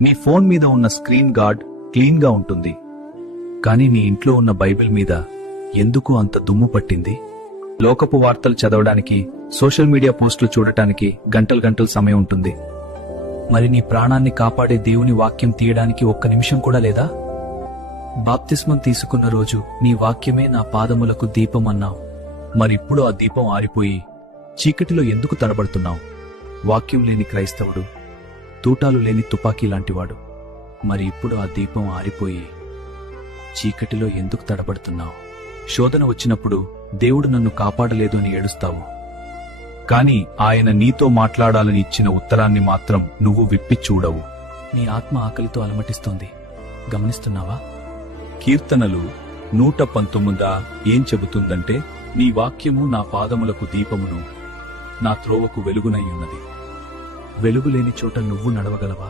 నీ ఫోన్ మీద ఉన్న స్క్రీన్ గార్డ్ క్లీన్ గా ఉంటుంది, కానీ నీ ఇంట్లో ఉన్న బైబిల్ మీద ఎందుకు అంత దుమ్ము పట్టింది? లోకపు వార్తలు చదవడానికి, సోషల్ మీడియా పోస్టులు చూడటానికి గంటలు గంటలు సమయం ఉంటుంది. మరి నీ ప్రాణాన్ని కాపాడే దేవుని వాక్యం తీయడానికి ఒక్క నిమిషం కూడా లేదా? బాప్తిస్మం తీసుకున్న రోజు నీ వాక్యమే నా పాదములకు దీపం అన్నావు. మరిప్పుడు ఆ దీపం ఆరిపోయి చీకటిలో ఎందుకు తడబడుతున్నావు? వాక్యం లేని క్రైస్తవుడు తూటాలు లేని తుపాకీ లాంటివాడు. మరి ఇప్పుడు ఆ దీపం ఆరిపోయి చీకటిలో ఎందుకు తడబడుతున్నావు? శోధన వచ్చినప్పుడు దేవుడు నన్ను కాపాడలేదు అని ఏడుస్తావు, కాని ఆయన నీతో మాట్లాడాలని ఇచ్చిన ఉత్తరాన్ని మాత్రం నువ్వు విప్పి చూడవు. నీ ఆత్మ ఆకలితో అలమటిస్తోంది, గమనిస్తున్నావా? కీర్తనలు 119 ఏం చెబుతుందంటే, నీ వాక్యము నా పాదములకు దీపమును, నా త్రోవకు వెలుగునై ఉన్నది. వెలుగులేని చోట నువ్వు నడవగలవా?